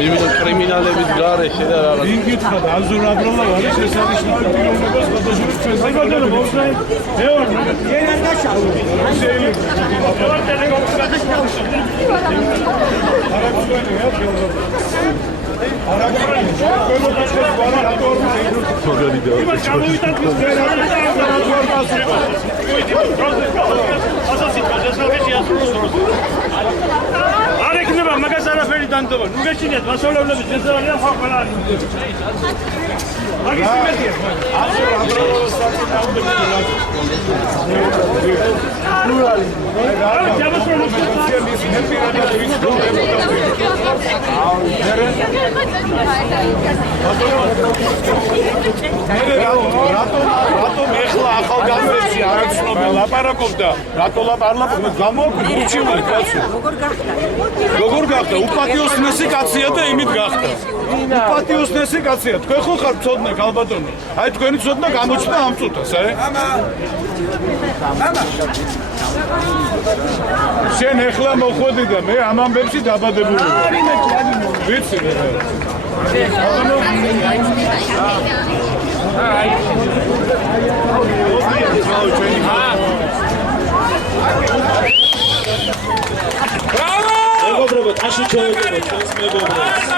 იმის კრიმინალების გარეშე და რაღაც. ვინ გითხრა და აზურ აბრალა არის ეს არის პიროვნებას გადაშურის ჩვენზე. ბატონო მოვსაი. მეوار მე არ დაშავე. შეიძლება. არ ეკნება მაგას არაფერი დანდობა. ნუ გეშინიათ მასშტაბების შესაძლებელი ხალხი არის. მაგის იმედია. ასე აბრალოს რატომ ეხლა ახალგაზრდებში არ ცნობენ ლაპარაკობდა რატო ლაპარაკობ გამოგვიჩივრეთ კაცო როგორ გახდა უპატიოსნესი კაცია და იმით გახდა უპატიოსნესი კაცია თქვენ ხო ხართ ცოდნა გალბატონო აი თქვენი ცოდნა გამოჩნდა ამ წუთას შენ ეხლა მოხვედი და მე ამ ამბებში დაბადებული ვარ ვიცი მეგობრებო, თაში ჩავეგებოთ ჩვენს მეგობრებს.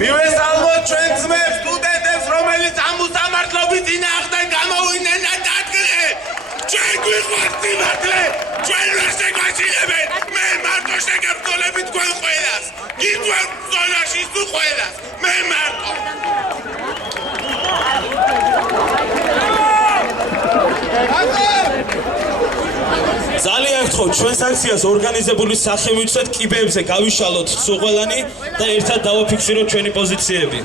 მივესალმოთ ჩვენ ძმებს, სტუდენტებს, რომელიც ამ უსამართლობის წინააღმდეგ გამოვიდნენ და დადგნენ. ჩვენ გვიყვართ სიმართლე, ჩვენ ვერ შეგვაშინებენ. მე მარტო შეგებრძოლები თქვენ ყველას. გიძვენ ზონაში თუ ყველას. მე მარტო. ძალიან გთხოვთ ჩვენს აქციას ორგანიზებული სახე მივცეთ კიბეებზე გავიშალოთ სუყველანი და ერთად დავაფიქსიროთ ჩვენი პოზიციები.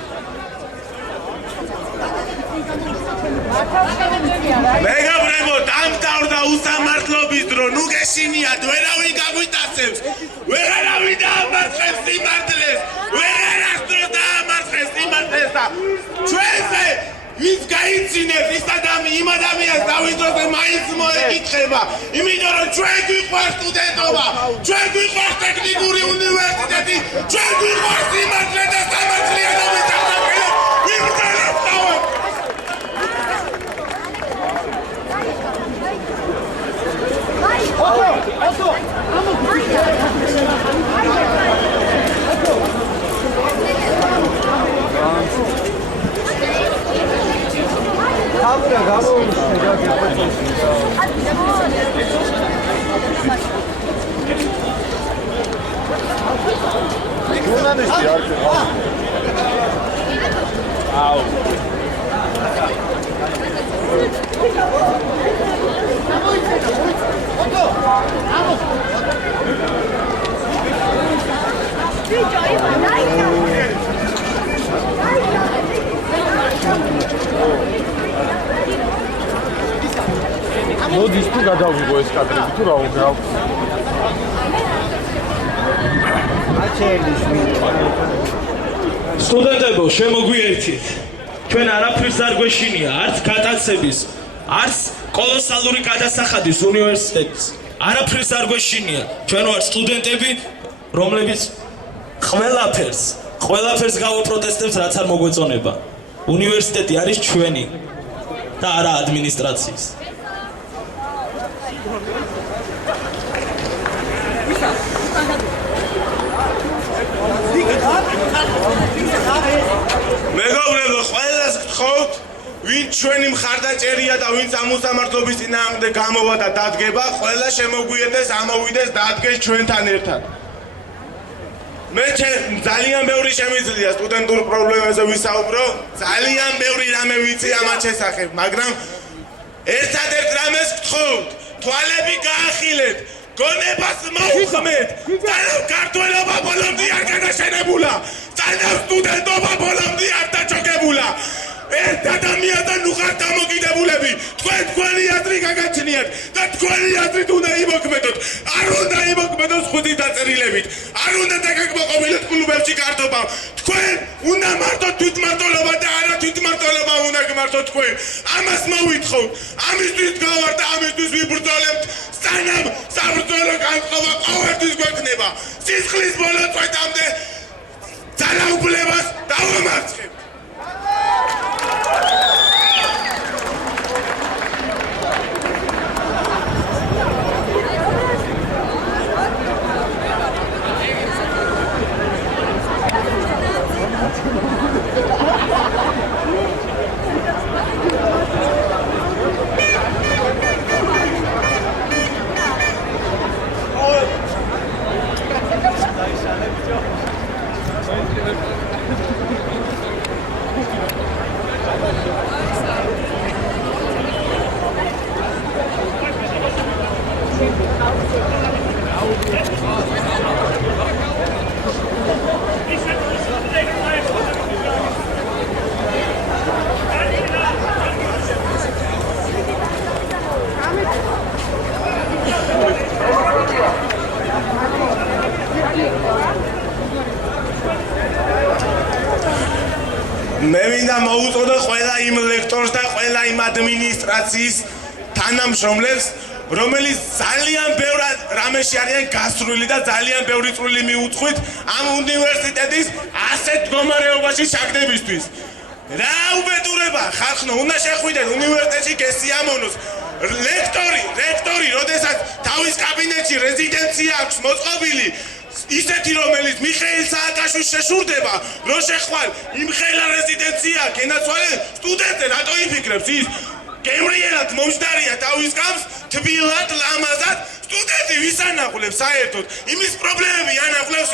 მეგობრებო, დამთავრდა უსამართლობის დრო, ნუ გეშინიათ, ვერავინ გაგვიტაცებს, ვერავინ დაამარცხებს სიმართლეს, ვერასდროს დაამარცხებს სიმართლეს და ჩვენზე ვინც გაიცინებს იმ ადამიანს დავიდროზე მაინც მოეკითხება, იმიტომ რომ ჩვენ გვიყვარს სტუდენტობა, ჩვენ გვიყვარს ტექნიკური უნივერსიტეტი, ჩვენ გვიყვარს სიმართლე და სამართლიანობის დასაყრელი. ვიბრძოლებთ თავად. Kamera olmuş. Bundan istiyor. Au. მოდის თუ გადავიღო ეს კადრები თუ რა უნდა სტუდენტებო, შემოგვიერთით. ჩვენ არაფერს არ გვეშინია, არც გატაცების, არც კოლოსალური გადასახადის უნივერსიტეტის. არაფერს არ გვეშინია. ჩვენ ვართ სტუდენტები, რომლებიც ყველაფერს გავაპროტესტებთ, რაც არ მოგვეწონება. უნივერსიტეტი არის ჩვენი და არა ადმინისტრაციის. მეგობრებო, ყველას გთხოვთ, ვინც ჩვენი მხარდაჭერია და ვინც ამ უსამართლობის წინააღმდეგ გამოვა და დადგება, ყველა შემოგვიერთდეს, ამოვიდეს, დადგეს ჩვენთან ერთად. მე ძალიან ბევრი შემიძლია სტუდენტურ პრობლემებზე ვისაუბრო, ძალიან ბევრი რამე ვიცი ამათ შესახებ, მაგრამ ერთადერთ რამეს გთხოვთ, თვალები გაახილეთ, გონებას მოუხმეთ, ძალავ ქართველობა ბოლომდე არ გადაშენებულა, ძალავ სტუდენტობა ბოლომდე არ დაჩოქებულა. ერთ ადამიანთან უხართ დამოკიდებულები, თქვენ თქვენი აზრი გაგაჩნიათ და თქვენი აზრით უნდა იმოქმედოთ. არ უნდა იმოქმედოთ ხუთი დაწერილებით, არ უნდა დაგაგმოყობილოთ კლუბებში გართობა. თქვენ უნდა მარტო თვითმმართველობა და არა თვითმმართველობა უნდა გმართოთ თქვენ. ამას მოვითხოვთ, ამისთვის გავარ და ამისთვის ვიბრძოლებთ. სანამ საბრძოლო განწყობა ყოველთვის გვექნება, სისხლის ბოლოწვეთამდე ძალაუფლებას დავამარცხებთ. მე მინდა მოუწოდო ყველა იმ ლექტორს და ყველა იმ ადმინისტრაციის თანამშრომლებს, რომელიც ძალიან ბევრ რამეში არიან გასწრული და ძალიან ბევრი წვლილი მიუძღვით ამ უნივერსიტეტის ასეთ მდგომარეობაში ჩაგდებისთვის. რა უბედურება ხალხო, უნდა შეხვიდეთ უნივერსიტეტში გესიამოვნოს. რექტორი, როდესაც თავის კაბინეტში რეზიდენცია აქვს მოწყობილი, ისეთი რომელიც მიხეილ სააკაშვილს შეშურდება, რომ შეხვალ იმ ხელა რეზიდენცია გენაცვალე სტუდენტზე რატო იფიქრებს ის გემრიელად მომჯდარია თავის კამს თბილად ლამაზად სტუდენტი ვის ანახულებს საერთოდ იმის პრობლემები ანახულებს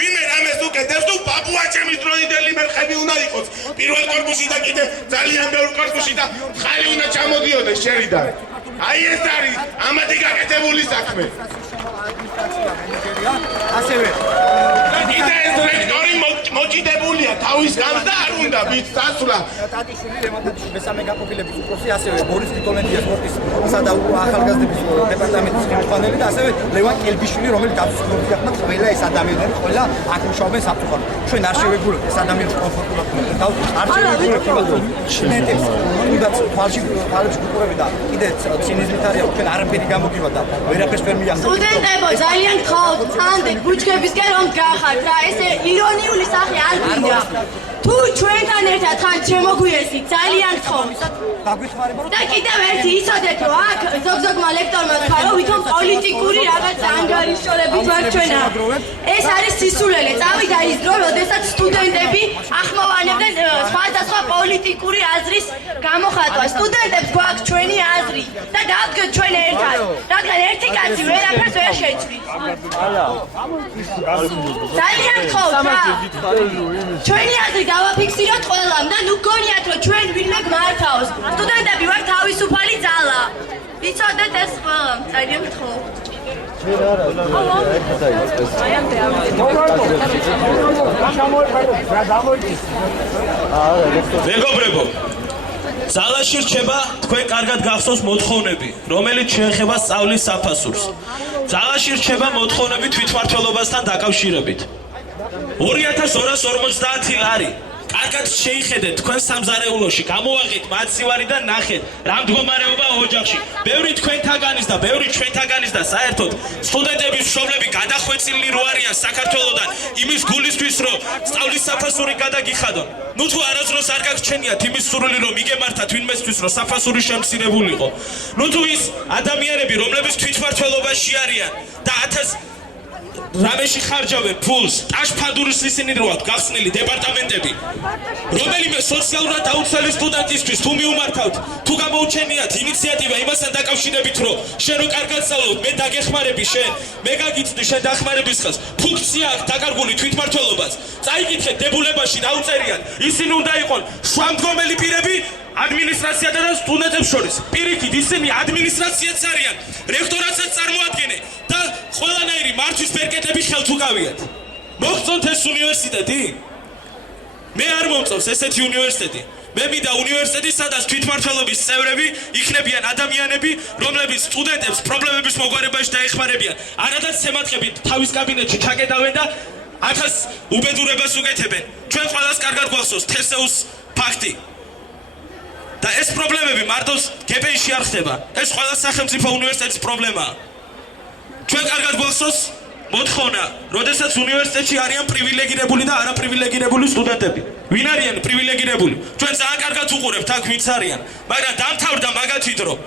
ვინმე რამეს უკეთებს თუ ბაბუაჩემის დროინდელი მერხები უნდა იყოს პირველ კორპუსში და კიდე ძალიან ბევრ კორპუსში და ხალი უნდა ჩამოდიოდეს შერიდან აი ეს არის ამათი გაკეთებული საქმე ასევე კიდე ეს რექტორი მოჭიდებულია თავის გამს და არ უნდა ვით დასვლა ტატიშვილი რემონტადის მესამე განყოფილების უფროსი ასევე ბორის ტიტოლენდია სპორტის და ახალგაზრდების დეპარტამენტის ხელმძღვანელი და ასევე ლევან კელბიშვილი რომელიც დაცვის ახლა ყველა ეს ადამიანები ყველა აქ მუშაობენ საფრთხოდ ჩვენ არ შევეგულებთ ეს ადამიანებს კომფორტულად და არ შევეგულებთ იმათ სტუდენტებს თუნდაც თვალში გუყურები და კიდე ცინიზმით არის ჩვენ არაფერი გამოგივა და ვერაფერს ვერ მიახსენებთ სტუდენტებო ძალიან გთხოვთ ამდენ ბუჩქებისკენ რომ გახართ რა ესე ირონიული სახე არ გინდა თუ ჩვენთან ერთად ხან შემოგვიესით ძალიან გთხოვთ და კიდევ ერთი იცოდეთ რომ აქ ზოგმა ლექტორმა თქვა რომ ვითომ პოლიტიკური რაღაც ანგარიშორებით ვარ ჩვენ ეს არის სისულელე წავიდა ის დრო როდესაც სტუდენტები ახმოვანებდნენ სხვადასხვა პოლიტიკური აზრის გამოხატვა სტუდენტებს გვაქვს ჩვენი აზრი და დავდგეთ ჩვენ ერთად რადგან ერთი კაცი ვერაფერს ვერ შეცვლის ძალიან გთხოვთ რა ჩვენი აზრი დავაფიქსიროთ ყველამ და ნუ გონიათ რომ ჩვენ ვინმე გმართავს სტუდენტები ვართ თავისუფალი ძალა იცოდეთ ეს ყველამ ძალიან გთხოვთ მეგობრებო ძალაში რჩება თქვენ კარგად გახსოვს მოთხოვნები რომელიც შეეხება სწავლის საფასურს ძალაში რჩება მოთხოვნები თვითმმართველობასთან დაკავშირებით 2250 ლარი კარგად შეიხედეთ თქვენ სამზარეულოში გამოვაღეთ მაცივარი და ნახეთ რა მდგომარეობა ოჯახში ბევრი თქვენთაგანის და ბევრი ჩვენთაგანის და საერთოდ სტუდენტების მშობლები გადახვეწილნი რო არიან საქართველოდან იმის გულისთვის რომ სწავლის საფასური გადაგიხადონ ნუ თუ არასდროს არ გაგჩენიათ იმის სურვილი რომ იგემართათ ვინმესთვის რომ საფასური შემცირებულიყო ნუ თუ ის ადამიანები რომლებიც თვითმმართველობაში არიან და რამეში ხარჯავენ ფულს, ტაშფანდურის ისინი რო აქვს გახსნილი დეპარტამენტები. რომელიმე სოციალურად დაუცველი სტუდენტისთვის თუ მიუმართავთ, თუ გამოუჩენიათ ინიციატივა იმასთან დაკავშირებით, რომ შენ რო კარგად სწავლობ, მე დაგეხმარები შენ, მე გაგიწვდი შენ დახმარების ხელს, ფუნქცია აქვს დაკარგული თვითმმართველობას. წაიკითხეთ დებულებაში დაუწერიან, ისინი უნდა იყონ შუამდგომელი პირები ადმინისტრაციასა და სტუდენტებს შორის. პირიქით ისინი ადმინისტრაციაც არიან, რექტორატსაც წარმოადგენენ და ყველანაირი მართვის ბერკეტები ხელთ უკავიათ. მოგწონთ ეს უნივერსიტეტი? მე არ მომწონს ესეთი უნივერსიტეტი. მე მინდა უნივერსიტეტი, სადაც თვითმმართველობის წევრები იქნებიან ადამიანები, რომლებიც სტუდენტებს პრობლემების მოგვარებაში დაეხმარებიან. არადაც სემატყებით თავის კაბინეტში ჩაკეტავენ და 1000 უბედურებას უკეთებენ. ჩვენ ყველას კარგად გვახსოვს თესეუს ფაქტი. და ეს პრობლემები მარტო გპ-ში არ ხდება. ეს ყველა სახელმწიფო უნივერსიტეტის პრობლემაა. ჩვენ კარგად გვახსოვს მოთხოვნა, როდესაც უნივერსიტეტში არიან პრივილეგირებული და არაპრივილეგირებული სტუდენტები. ვინ არიან პრივილეგირებული? ჩვენ ძალიან კარგად უყურებთ აქ ვინც არიან, მაგრამ დამთავრდა მაგათით, რომ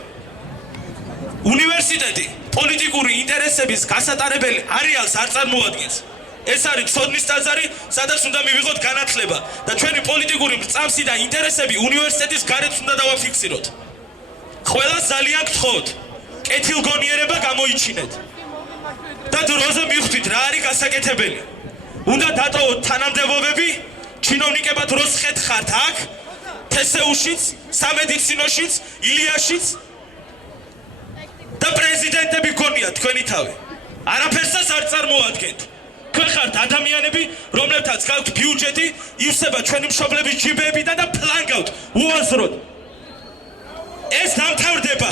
უნივერსიტეტი პოლიტიკური ინტერესების გასატარებელი არეალს არ წარმოადგენს. ეს არის ცოდნის ტაძარი, სადაც უნდა მივიღოთ განათლება და ჩვენი პოლიტიკური წამსი და ინტერესები უნივერსიტეტის გარეთ უნდა დავაფიქსიროთ. ყველას ძალიან გთხოვთ, კეთილგონიერება გამოიჩინეთ და დროზე მივხვდით რა არის გასაკეთებელი. უნდა დატოვოთ თანამდებობები, ჩინოვნიკებად დროს ხეთხართ აქ, თესეუშიც, სამედიცინოშიც, ილიაშიც და პრეზიდენტები გქონიათ თქვენი თავი. არაფერსაც არ წარმოადგენთ. თქვენ ხართ ადამიანები, რომლებთაც გაქვთ ბიუჯეტი, ივსება ჩვენი მშობლების ჯიბეებიდან და ფლანგავთ უაზროდ. ეს დამთავრდება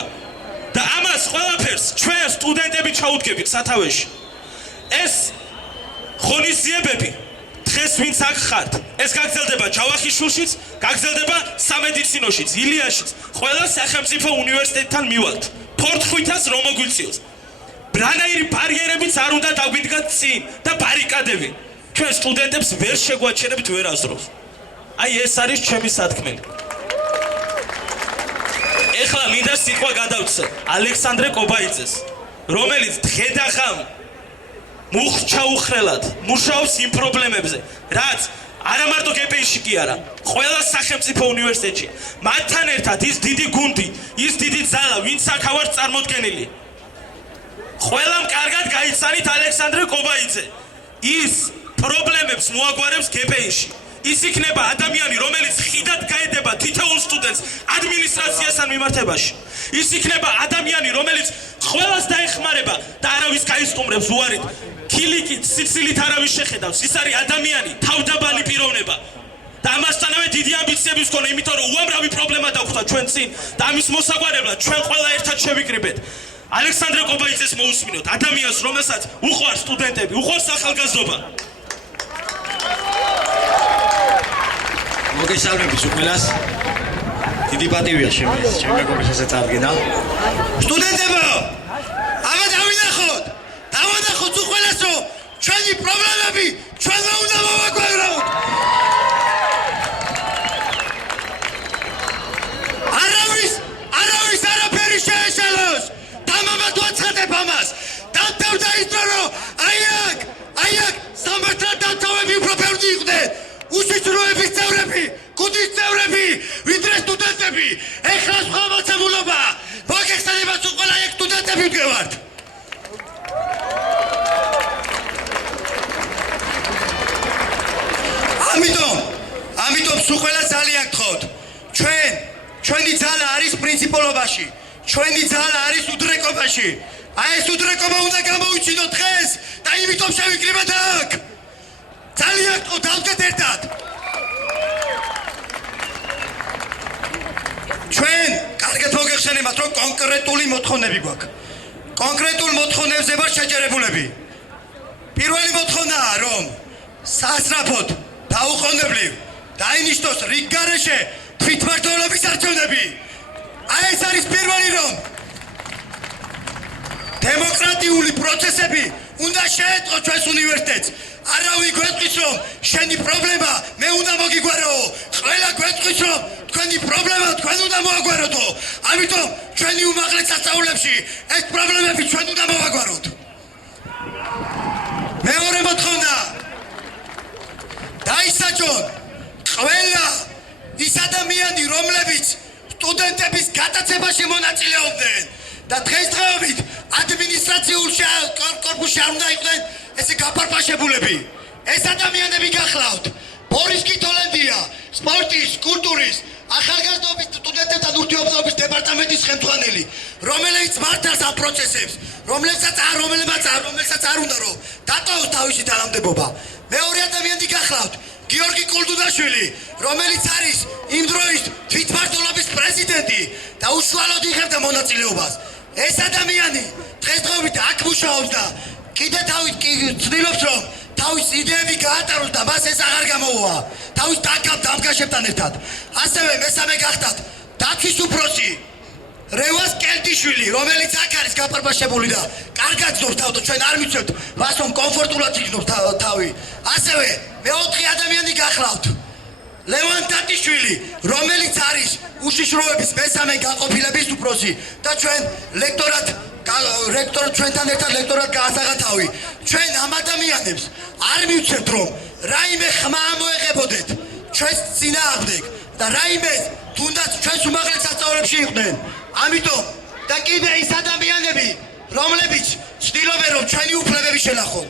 და ამას ყველაფერს ჩვენ სტუდენტები ჩაუდგებით სათავეში. ეს ღონისძიებები დღეს ვინც აქ ხართ, ეს გაგრძელდება ჯავახიშვილშიც, გაგრძელდება სამედიცინოშიც, ილიაშიც, ყველა სახელმწიფო უნივერსიტეტთან მივალთ. ფორთხვითას რომ მოგვიწიოს. რანაირი ბარიერებიც არ უნდა დაგვიდგათ წინ და ბარიკადები. ჩვენ სტუდენტებს ვერ შეგვაჩერებთ ვერასდროს. აი ეს არის ჩემი სათქმელი. ეხლა მინდა სიტყვა გადავცე ალექსანდრე კობაიძეს, რომელიც დღედახამ მუხჩაუხრელად მუშაობს იმ პრობლემებზე, რაც არა მარტო გპ-ში კი არა, ყველა სახელმწიფო უნივერსიტეტში. მათთან ერთად ის დიდი გუნდი, ის დიდი ძალა, ვინც აქ ვარ წარმოდგენილი. ყველამ კარგად გაიცანით ალექსანდრე კობაიძე. ის პრობლემებს მოაგვარებს გპ-ში. ის იქნება ადამიანი, რომელიც ხიდად გაედება თითოეულ სტუდენტს ადმინისტრაციასთან მიმართებაში. ის იქნება ადამიანი, რომელიც ყველას დაეხმარება და არავის გაისტუმრებს უარით. ქილიკით, სიცილით არავის შეხედავს. ის არის ადამიანი, თავდაბალი პიროვნება. და ამასთანავე დიდი ამბიციების მქონე, იმიტომ რომ უამრავი პრობლემა დაგვხვდა ჩვენ წინ და ამის მოსაგვარებლად ჩვენ ყველა ერთად შევიკრიბეთ. ალექსანდრე კობაიძეს მოусმინოთ, ადამიანს, რომელსაც უყვარს სტუდენტები, უყვარს ახალგაზრდობა. მოგესალმებით ყველას. დიდი პატივია ჩემი მეგობრის ასე წარდგენა. სტუდენტებო, აბა დავინახოთ. დავანახოთ ყველას, რომ ჩვენი პრობლემები ჩვენმა უნდა მოვაგვაროთ. არავის არაფერი შეეშალოს. დამამად ვაცხადებ ამას. დამთავრდა ის დრო, რომ აი აქ სამართლად დამთავრები უფრო ბევრი იყვნენ. უშიშროების წევრები, გუნდის წევრები, ვიდრე სტუდენტები. ეხლა სხვა მოცემულობა. მოგეხსენებათ ყველა ეგ სტუდენტები ვდგევართ. ამიტომ სულ ყველა ძალიან გთხოვთ. ჩვენი ძალა არის პრინციპულობაში. ჩვენი ძალა არის უდრეკობაში. აი ეს უდრეკობა უნდა გამოვიჩინოთ დღეს და იმიტომ შევიკრიბეთ აქ. ძალიან გთხოვთ, დავდგეთ ერთად. ჩვენ კარგად მოგეხსენებათ, რომ კონკრეტული მოთხოვნები გვაქვს. კონკრეტულ მოთხოვნებზე ვარ შეჯერებულები. პირველი მოთხოვნაა, რომ სასწრაფოდ დაუყოვნებლივ დაინიშნოს რიგ გარეშე თვითმმართველობის არჩევნები. აი ეს არის პირველი, რომ დემოკრატიული პროცესები უნდა შეეწყო ჩვენს უნივერსიტეტს. არავინ გვეტყვის, რომ შენი პრობლემა მე უნდა მოგიგვარაო. ყველა გვეტყვის, რომ თქვენი პრობლემა თქვენ უნდა მოაგვაროთ. ამიტომ ჩვენი უმაღლეს სასწავლებლებში ეს პრობლემები ჩვენ უნდა მოვაგვაროთ. მეორე მოთხოვნა დაისაჯონ ყველა ის ადამიანი, რომლებიც სტუდენტების გადაცემაში მონაწილეობდნენ და დღესდღეობით ადმინისტრაციულ კორპუსში არ უნდა იყვნენ ესე გაფარფაშებულები. ეს ადამიანები გახლავთ ბორის კითოლენდია, სპორტის, კულტურის, ახალგაზრდობის სტუდენტებთან ურთიერთობის დეპარტამენტის ხელმძღვანელი, რომელიც მართავს ამ პროცესებს, რომელსაც არ უნდა რომ დატოვოს თავისი თანამდებობა. მეორე ადამიანი გახლავთ გიორგი კულდუდაშვილი, რომელიც არის იმ დროის თვითმმართველობის პრეზიდენტი და უშუალოდ იღებდა მონაწილეობას. ეს ადამიანი დღესდღეობით აქ მუშაობს და კიდე თავის ცდილობს რომ თავის იდეები გაატაროს და მას ეს აღარ გამოუვა თავის დამგაშებთან ერთად. ასევე მესამე გახდათ დაცვის უფროსი რევას კელტიშვილი, რომელიც აქ არის გაფარფაშებული და კარგად ძნობს თავი და ჩვენ არ მიცევთ მას რომ კომფორტულად იქნობს თავი. ასევე მეოთხე ადამიანი გახლავთ ლევან ტატიშვილი, რომელიც არის უშიშროების მესამე განყოფილების უფროსი და ჩვენ ჩვენთან ერთად ლექტორად გაასაღა თავი. ჩვენ ამ ადამიანებს არ მივცემთ რომ რაიმე ხმა მოეღებოდეთ ჩვენს წინააღმდეგ და რაიმე თუნდაც ჩვენს უმაღლეს სასწავლებლებში იყვნენ. ამიტომ და კიდე ის ადამიანები, რომლებიც ცდილობენ რომ ჩვენი უფლებები შენახონ.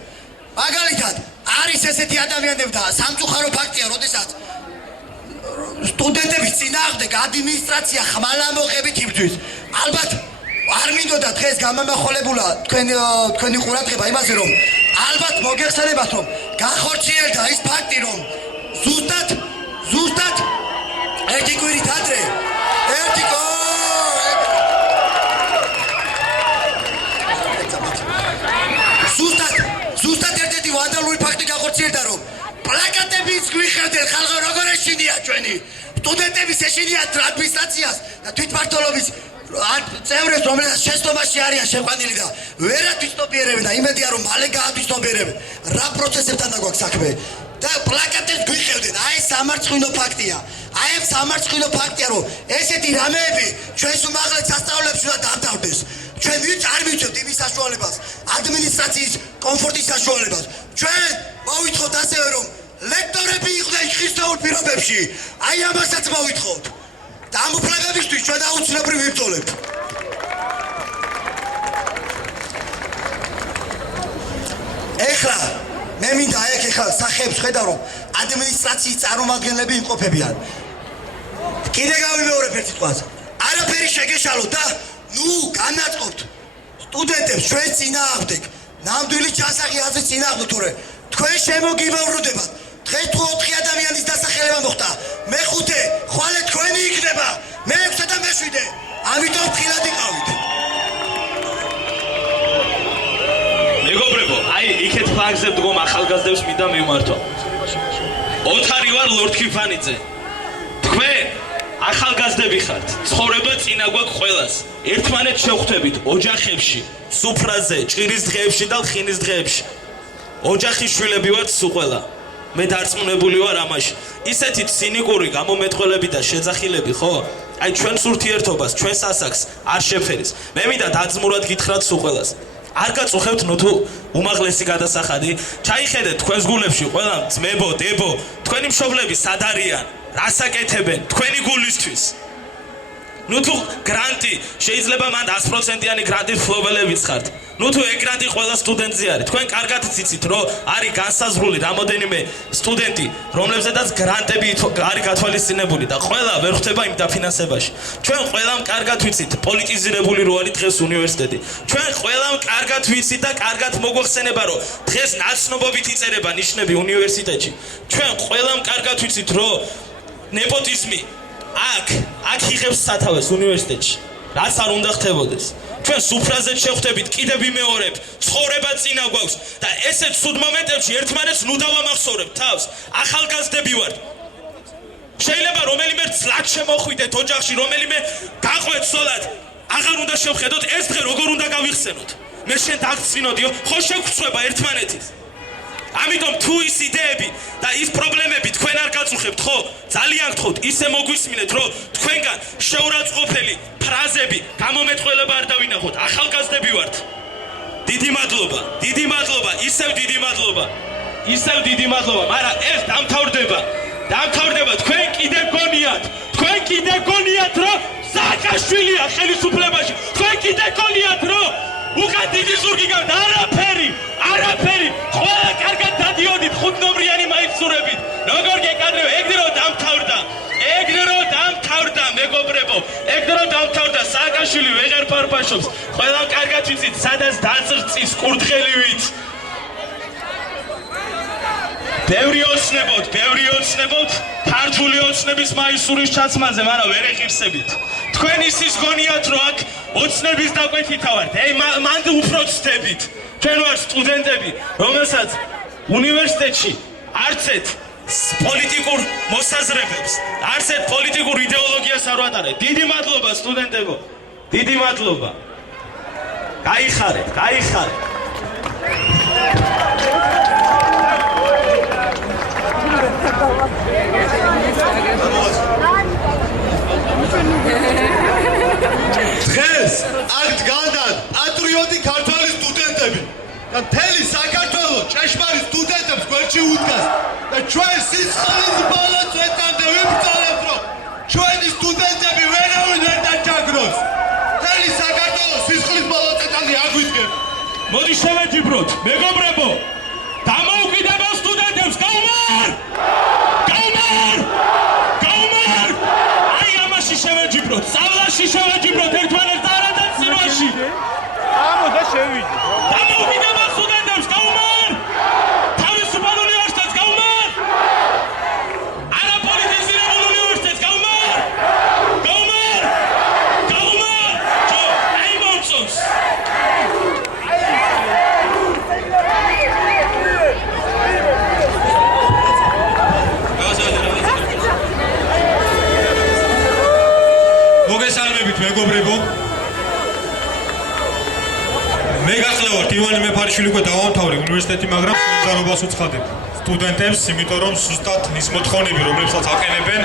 მაგალითად, არის ესეთი ადამიანები და სამწუხარო ფაქტია, როდესაც სტუდენტების წინააღმდეგ ადმინისტრაცია ხმალამოყებით იბრძვის. ალბათ არ მინდოდა დღეს გამამახოლებულა თქვენი ყურადღება იმაზე რომ ალბათ მოგეხსენებათ რომ განხორციელდა ის ფაქტი რომ ზუსტად ერთი კვირით ადრე ზუსტად ერთ-ერთი ვანდალური ფაქტი განხორციელდა რომ პლაკატების გვიხევდნენ ხალხო როგორ ეშინია ჩვენი სტუდენტების ეშინიათ ადმინისტრაციას და თვითმმართველობის წევრებს, რომელსაც შეცდომაში არიან შეყვანილი და ვერა თვითმფრინავებენ და იმედია რომ მალე გაათვითმფრინავებენ. რა პროცესებთან დაგვაქვს საქმე? და პლაკატებს გვიხევდნენ. აი სამარცხვინო ფაქტია. აი ამ სამარცხვინო ფაქტია რომ ესეთი რამეები ჩვენს უმაღლეს სასწავლებლებში უნდა დამთავრდეს. ჩვენ ვინც არ მივცევთ იმის საშუალებას, ადმინისტრაციის კომფორტის საშუალებას. ჩვენ მოვითხოვთ ასევე რომ ლექტორები იყვნენ ხისტაურ პირობებში. აი ამასაც მოვითხოვთ. და ამ უფლებებისთვის ჩვენ აუცილებლად ვიბრძოლებთ. ეხლა მე მინდა ეხლა სახეებს ხედავ რომ ადმინისტრაციის წარმომადგენლები იმყოფებიან. კიდე გავიმეორებ ერთ სიტყვას. არაფერი შეგეშალოთ და განაწყობთ სტუდენტებს ჩვენ წინააღმდეგ. ნამდვილი ჩასაღი აზრის წინააღმდეგ თორე თქვენ შემოგიმეორებათ. დღეს თუ 4 ადამიანის დასახელება მოხდა, მე-5 ხვალე თქვენი იქნება, მე-6 და მე-7. ამიტომ ხილად იყავით. მეგობრებო, აი იქეთ ფლანგზე მდგომ ახალგაზრდებს მინდა მივმართო. ოთარი ვარ ლორდ ქიფანიძე. თქვენ ახალგაზრდები ხართ, ცხოვრება წინა გვაქვს ყველას. ერთმანეთს შევხვდებით ოჯახებში, სუფრაზე, ჭირის დღეებში და ლხინის დღეებში. ოჯახის შვილები ვართ სულ ყველა. მე დარწმუნებული ვარ ამაში. ისეთი ცინიკური გამომეტყველები და შეძახილები, ხო? აი ჩვენს ურთიერთობას, ჩვენს ასაკს არ შეფერის. მე მინდა დაძმურად გითხრათ სულ ყველას. არ გაწუხებთ ნუთუ უმაღლესი გადასახადი. ჩაიხედეთ თქვენს გულებში ყველა ძმებო, დებო, თქვენი მშობლები სად არიან? რას აკეთებენ თქვენი გულისთვის? ნუთუ გრანტი შეიძლება მანდ 100%-იანი გრანტის მფლობელებიც ხართ. ნუთუ ეგ გრანტი ყველა სტუდენტზე არის. თქვენ კარგად იცით, რომ არის განსაზღვრული რამოდენიმე სტუდენტი, რომლებზედაც გრანტები არის გათვალისწინებული და ყველა ვერ ხვდება იმ დაფინანსებაში. ჩვენ ყველამ კარგად ვიცით, პოლიტიზირებული რო არის დღეს უნივერსიტეტი. ჩვენ ყველამ კარგად ვიცით და კარგად მოგვახსენება, რომ დღეს ნაცნობობით იწერება ნიშნები უნივერსიტეტში. ჩვენ ყველამ კარგად ვიცით, რომ ნეპოტიზმი აქ იღებს სათავეს უნივერსიტეტში. რაც არ უნდა ხდებოდეს. ჩვენ სუფრაზე შევხვდებით, კიდევ ვიმეორებ, ცხოვრება წინა გვაქვს და ესეთ ცუდ მომენტებში ერთმანეთს ნუ დავამახსოვრებთ თავს. ახალგაზრდები ვართ. შეიძლება რომელიმე ძლად შემოხვიდეთ ოჯახში, რომელიმე გაყვეთ სოლად. აღარ უნდა შევხედოთ ეს დღე როგორ უნდა გავიხსენოთ. მე შენ დაგწინოდიო, ხო შევხვდება ერთმანეთის. ამიტომ თუ ის იდეები და ის პრობლემები თქვენ არ გაწუხებთ, ხო? ძალიან გთხოვთ, ისე მოგვისმინეთ, რომ თქვენგან შეურაცხყოფელი ფრაზები, გამომეტყველება არ დავინახოთ. ახალგაზრდები ვართ. დიდი მადლობა, ისევ დიდი მადლობა, მაგრამ ეს დამთავრდება, თქვენ კიდევ გონიათ, რომ სააკაშვილია ხელისუფლებაში, თქვენ კიდევ გონიათ, რომ უკან დიდი ზურგი გაქვთ, არაფერი, ყველა კარგად დადიოდით 5 ნომრიანი მაისურებით, როგორ გეკადრებ, ეგრე რომ დამთავრდა, მეგობრებო, სააკაშვილი ვეღარ ფარფაშობს, ყველა კარგად ვიცით, სადაც დაძრწის კურდღელივით. ბევრი ოცნებობთ, ქართული ოცნების მაისურის ჩაცმაზე, მაგრამ ვერ ეღირსებით. თქვენ ისის გონიათ, რომ აქ ოცნების დაკვეთითა ვართ, მანდ უფრო ცდებით. ჩვენ ვართ სტუდენტები, რომელსაც უნივერსიტეტში არცეთ პოლიტიკურ მოსაზრებებს, არცეთ პოლიტიკურ იდეოლოგიას არ ვატარებთ. დიდი მადლობა სტუდენტებო, დიდი მადლობა. გაიხარეთ. დღეს აქ დგანან პატრიოტი ქართველი სტუდენტები და მთელი საქართველოს ჭეშმარიტ სტუდენტებს გვერდში უდგას და ჩვენ სიცხლის ბალანს ვეტანზე ვიბრძოლებთ, რომ ჩვენი სტუდენტები ვერავინ ვერ დაჯაგროს. მთელი საქართველოს სიცხლის ბალანს ვეტანზე აგვიდგებ. მოდი შევეჯიბროთ, მეგობრებო, დამოუკიდებელ სტუდენტებს გაუმარ! აი ამაში შევეჯიბროთ, სწავლაში შევეჯიბროთ ერთმანეთს და არა დაცინვაში. ამოდა შევიდი. დამოუკიდებელ სტუდენტებს გაუმარ! თავისუფალ უნივერსიტეტს გაუმარ! არაპოლიტიზირებულ უნივერსიტეტს გაუმარ! ჯო, აი მომწონს! მოგესალმებით მეგობრებო. მე გახლავართ ივანე მეფარიშვილი უკვე დავამთავრე უნივერსიტეტი, მაგრამ სულიდანობას უცხადებ სტუდენტებს, იმიტომ რომ ზუსტად ის მოთხოვნები, რომლებსაც აყენებენ,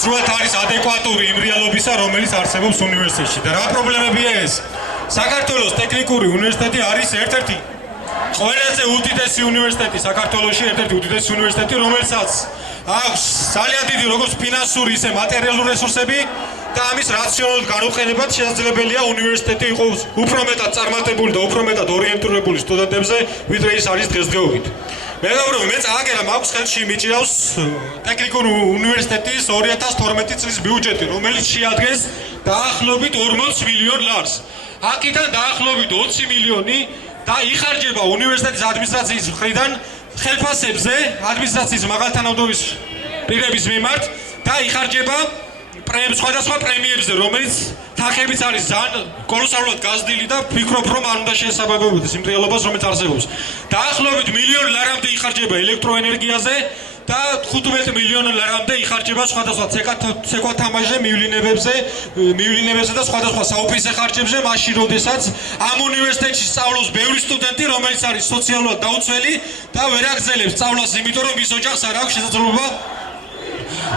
სრულად არის ადეკვატური იმ რეალობისა, რომელიც არსებობს უნივერსიტეტში. და რა პრობლემებია ეს? საქართველოს ტექნიკური უნივერსიტეტი არის ერთ-ერთი ყველაზე უდიდესი უნივერსიტეტი საქართველოში, ერთ-ერთი უდიდესი უნივერსიტეტი, რომელსაც აქვს ძალიან დიდი როგორც ფინანსური, ისე მატერიალური რესურსები და ამის რაციონალურ განუყენებად შესაძლებელია უნივერსიტეტი იყოს უფრო მეტად წარმატებული და უფრო მეტად ორიენტირებული სტუდენტებზე, ვიდრე ის არის დღესდღეობით. მეგობრებო, მე წააგერა მაქვს ხელში მიჭირავს ტექნიკური უნივერსიტეტის 2012 წლის ბიუჯეტი, რომელიც შეადგენს დაახლოებით 40 მილიონ ლარს. აქედან დაახლოებით 20 მილიონი და იხარჯება უნივერსიტეტის ადმინისტრაციის მხრიდან ხელფასებზე, ადმინისტრაციის მაღალთანადობის პირების მიმართ და იხარჯება სხვადასხვა პრემიებზე, რომელიც თანხებიც არის ძალიან კოლოსალურად გაზრდილი და ვფიქრობ, რომ არ უნდა შეესაბამებოდეს იმ რეალობას, რომელიც არსებობს. დაახლოებით მილიონ ლარამდე იხარჯება ელექტროენერგიაზე და 15 მილიონ ლარამდე იხარჯება სხვადასხვა ცეკვათამაშზე, მივლინებებზე და სხვადასხვა საოფისე ხარჯებზე, მაშინ როდესაც ამ უნივერსიტეტში სწავლობს ბევრი სტუდენტი, რომელიც არის სოციალურად დაუცველი და ვერ აგრძელებს სწავლას, იმიტომ რომ მის ოჯახს არ აქვს შესაძლებლობა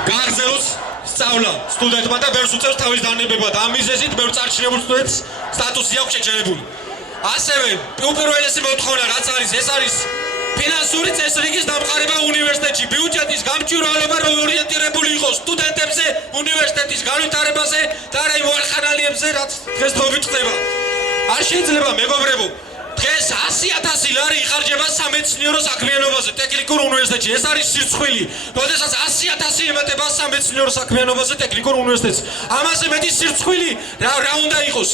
გააგრძელოს სწავლა სტუდენტმა და ბევრს უწევს თავის დანებება და ამ მიზეზით ბევრ წარჩინებულ სტუდენტს სტატუსი აქვს შეჩერებული. ასევე უპირველესი მოთხოვნა რაც არის, ეს არის ფინანსური წესრიგის დამყარება უნივერსიტეტში, ბიუჯეტის გამჭვირვალობა, რომ ორიენტირებული იყოს სტუდენტებზე, უნივერსიტეტის განვითარებაზე და არა იმ ვარხანალიებზე, რაც დღესდღეობით ხდება. არ შეიძლება მეგობრებო, დღეს 100,000 ლარი იხარჯება სამეცნიერო საქმიანობაზე ტექნიკურ უნივერსიტეტში. ეს არის სირცხვილი. როდესაც 100,000 ემატება სამეცნიერო საქმიანობაზე ტექნიკურ უნივერსიტეტში. ამაზე მეტი სირცხვილი რა უნდა იყოს?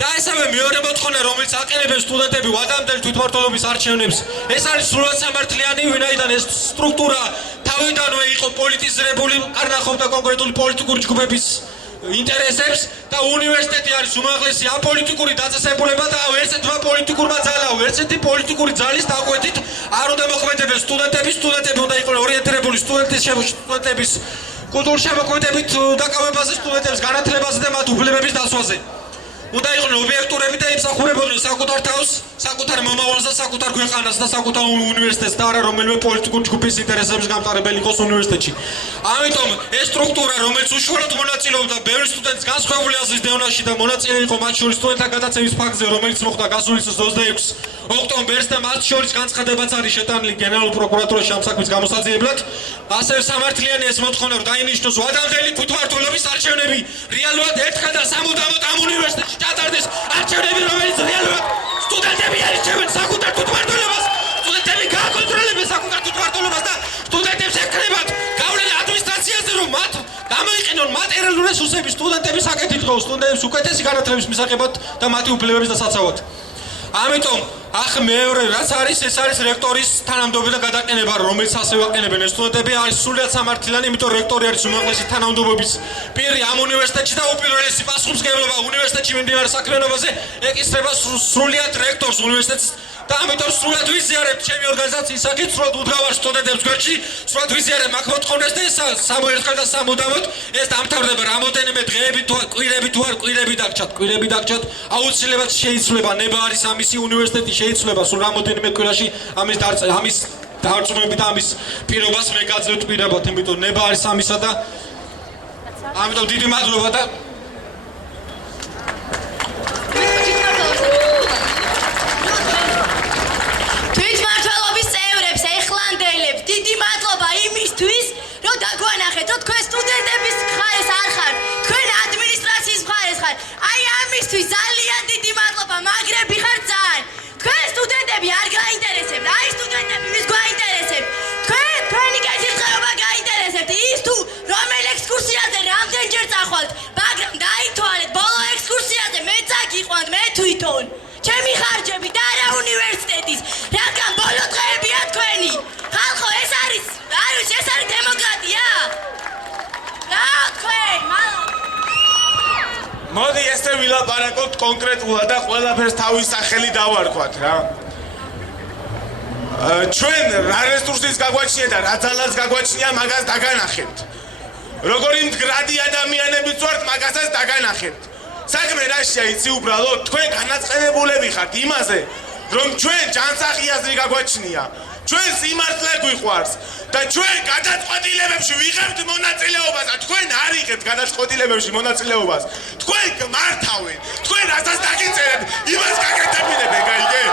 და ესევე მეორე მოთხოვნა, რომელიც აყენებენ სტუდენტები ვადამდელი თვითმმართველობის არჩევნებს, ეს არის სრულად სამართლიანი, ვინაიდან ეს სტრუქტურა თავიდანვე იყო პოლიტიზირებული, არ ნახობდა კონკრეტული პოლიტიკური ჯგუფების ინტერესებს და უნივერსიტეტი არის უმაღლესი აპოლიტიკური დაწესებულება და ერთმა პოლიტიკურმა ძალამ, ერთი პოლიტიკური ძალის დაკვეთით არ უნდა მოქმედებდეს სტუდენტები უნდა იყვნენ ორიენტირებული სტუდენტების კულტურშემოქმედებით დაკავებაზე, სტუდენტების განათლებაზე და მათ უფლებების დაცვაზე. უნდა იყვნენ ობიექტურები და იმსახურებოდნენ საკუთარ თავს, საკუთარ მომავალს და საკუთარ ქვეყანას და საკუთარ უნივერსიტეტს და არა რომელიმე პოლიტიკური ჯგუფის ინტერესების გამტარებელი იყოს უნივერსიტეტში. ამიტომ ეს სტრუქტურა, რომელიც უშუალოდ მონაწილეობდა ბევრი სტუდენტის განსხვავებული აზრის დევნაში და მონაწილე იყო მათ შორის სტუდენტთა გადაცემის ფაქტზე, რომელიც მოხდა გასული წლის 26 ოქტომბერს და მათ შორის განცხადებაც არის შეტანილი გენერალურ პროკურატურაში ამ საქმის გამოსაძიებლად. ასევე სამართლიანი ეს მოთხოვნა რომ დაინიშნოს ვადამდელი თვითმმართველობის არჩევნები რეალურად ერთხელ და სამუდამოდ ამ უნივერსიტეტში ჩატარდეს არჩევნები, რომელიც რეალურად სტუდენტები არჩევენ საკუთარ თვითმმართველობას, სტუდენტები გააკონტროლებენ საკუთარ თვითმმართველობას და სტუდენტებს ეკრებათ გავლენა ადმინისტრაციაზე, რომ მათ გამოიყენონ მატერიალური რესურსები სტუდენტების საკეთილდღეო, სტუდენტების უკეთესი განათლების მისაღებად და მათი უფლებების დასაცავად. ამიტომ ახ მეორე რაც არის, ეს არის რექტორის თანამდებობა და გადაყენება, რომელიც ასევე აყენებენ ეს სტუდენტები, არის სრულიად სამართლიანი, იმიტომ რექტორი არის უმაღლესი თანამდებობის პირი ამ უნივერსიტეტში და უპირველესი პასუხისმგებლობა უნივერსიტეტში მიმდინარე საქმიანობაზე ეკისრება სრულიად რექტორს უნივერსიტეტს და ამიტომ სრულად ვიზიარებთ ჩემი ორგანიზაციის საკითხს, სრულად ვუდგავარ სტუდენტებს გვერდში, სრულად ვიზიარებთ მაგ მოთხოვნას და ეს სამოერთხელ და სამუდამოდ ეს დამთავრდება რამოდენიმე დღეებით თუ კვირები თუ არ კვირები დაგჭათ, აუცილებლად შეიცვლება ნება არის ამისი უნივერსიტეტი შეიცვლება სულ რამოდენიმე კვირაში ამის დარწმუნებით და ამის პირობას მე გაძლევთ პირებად, იმიტომ ნება არის ამისა და ამიტომ დიდი მადლობა და თვითმმართველობის წევრებს, ეხლანდელებს, დიდი მადლობა იმისთვის, რომ დაგვანახეთ, რომ თქვენ სტუდენტების მხარეს არ ხართ, თქვენ ადმინისტრაციის მხარეს ხართ. აი ამისთვის ძალიან დიდი მადლობა, მაგრები ხართ ძალიან. თქვენ სტუდენტები არ გაინტერესებთ, აი სტუდენტები ვის გვაინტერესებთ. თქვენი კეთილდღეობა გაინტერესებთ, ის თუ რომელ ექსკურსიაზე რამდენჯერ წახვალთ, მაგრამ დაითვალეთ, ბოლო ექსკურსიაზე მეც აგიყვანთ, მე თვითონ. ჩემი ხარჯები და არა უნივერსიტეტის, რადგან ბოლო დღეებია თქვენი. ხალხო, ეს არის დემოკრატია. რა თქვენ, მოდი ესე ვილაპარაკოთ კონკრეტულად და ყველაფერს თავის სახელი დავარქვათ რა. ჩვენ რა რესურსის გაგვაჩნია და რა ძალას გაგვაჩნია, მაგას დაგანახებთ. როგორი მდგრადი ადამიანებიც ვართ, მაგასაც დაგანახებთ. საქმე რაშია იცი უბრალოდ, თქვენ განაწყენებულები ხართ იმაზე, რომ ჩვენ ჯანსაღი აზრი გაგვაჩნია, ჩვენ სიმართლე გვიყვარს და ჩვენ გადაწყვეტილებებში ვიღებთ მონაწილეობას და თქვენ არ იღებთ გადაწყვეტილებებში მონაწილეობას. თქვენ გმართავენ, თქვენ რასაც დაგიწერებთ, იმას გაკეთებინებენ, გაიგე?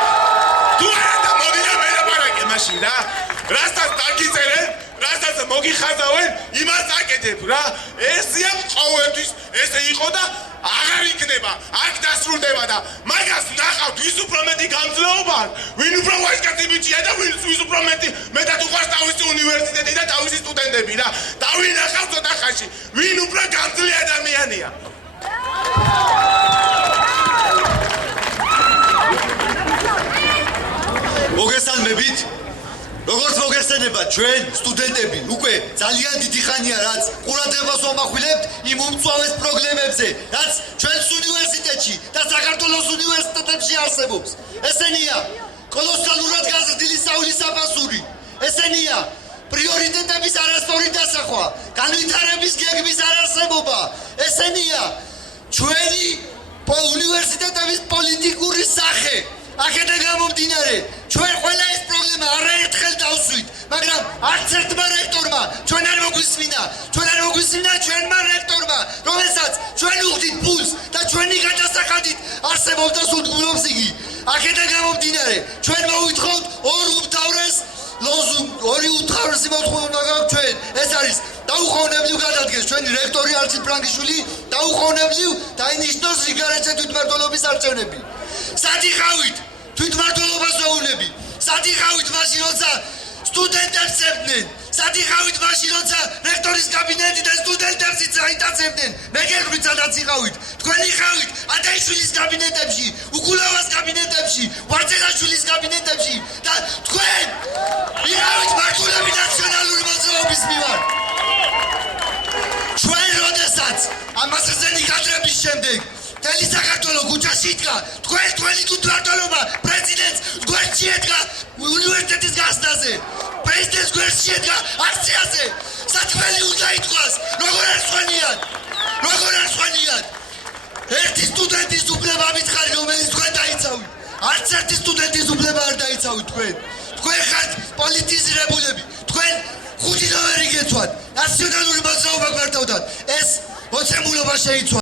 თუ არა და მოდი და მელაპარაკე მაშინ რა. რასაც დაგიწერენ, რასაც მოგიხაზავენ, იმას აკეთებ რა. ესია ყოველთვის ესე იყო და აღარ იქნება, აქ დასრულდება და მაგას ნახავთ, ვის უფრო მეტი გამძლეობა, ვინ უფრო ვაჟკაცი ბიჭია და ვის უფრო მეტად უყვარს თავისი უნივერსიტეტი და თავისი სტუდენტები რა. და ვინ ნახავთ ცოტა ხანში, ვინ უფრო გამძლე ადამიანია. მოგესალმებით. როგორც მოგესწრებათ ჩვენ სტუდენტები უკვე ძალიან დიდი ხანია რაც ყურადღებას ვამახვილებთ იმ უმწვავეს პრობლემებზე რაც ჩვენს უნივერსიტეტში და საქართველოს უნივერსიტეტებში არსებობს. ესენია კოლოსალურად გაზრდილი სწავლის საფასური, ესენია პრიორიტეტების არასწორი დასახვა, განვითარების გეგმის არარსებობა, ესენია ჩვენი უნივერსიტეტების პოლიტიკური სახე. აქედან გამომდინარე, ჩვენ ყველა ეს პრობლემა არაერთხელ დავსვით, მაგრამ არც ერთმა რექტორმა ჩვენ არ მოგვისმინა ჩვენმა რექტორმა, რომელსაც ჩვენ უხდით ფულს და ჩვენი გადასახადით არსებობდა სულთგულობს იგი. აქედან გამომდინარე, ჩვენ მოვითხოვთ ორი უმთავრესი მოთხოვნა გაქვთ ჩვენ. ეს არის დაუყოვნებლივ გადადგეს ჩვენი რექტორი არჩილ ფრანგიშვილი, დაუყოვნებლივ დაინიშნოს სიგარეტზე თვითმმართველობის არჩევნები. სადიხავით თვითმმართველობას ვეუბნები, სადიხავით მაშინ როცა სტუდენტებს წერდნენ, სადიხავით მაშინ როცა რექტორის კაბინეტი და სტუდენტებს იტაცებდნენ, მე გეღვით სადაც იყავით, თქვენ იყავით ატაიშვილის კაბინეტებში, უკულავას კაბინეტებში, ვარცელაშვილის კაბინეტებში და თქვენ იყავით მართულები ნაციონალური მოძრაობის მიმართ. ჩვენ როდესაც ამასწენი კადრების შემდეგ მთელი საქართველო ქუჩაში იდგა, თქვენი თვითმმართველობა, პრეზიდენტს გვერდში ედგა უნივერსიტეტის გასწრაზე, პრეზიდენტს გვერდში ედგა აქციაზე. საქმელი უნდა ითქვას, როგორ არ სხვენიათ. ერთი სტუდენტის უფლება მითხარი, რომელიც თქვენ დაიცავით. არც ერთი სტუდენტის უფლება არ დაიცავით თქვენ. თქვენ ხართ პოლიტიზირებულები. თქვენ 5 ნომერი გეცვათ. ნაციონალური მოძრაობა გვერდავდათ. ეს მოცემულობა შეიცვალა.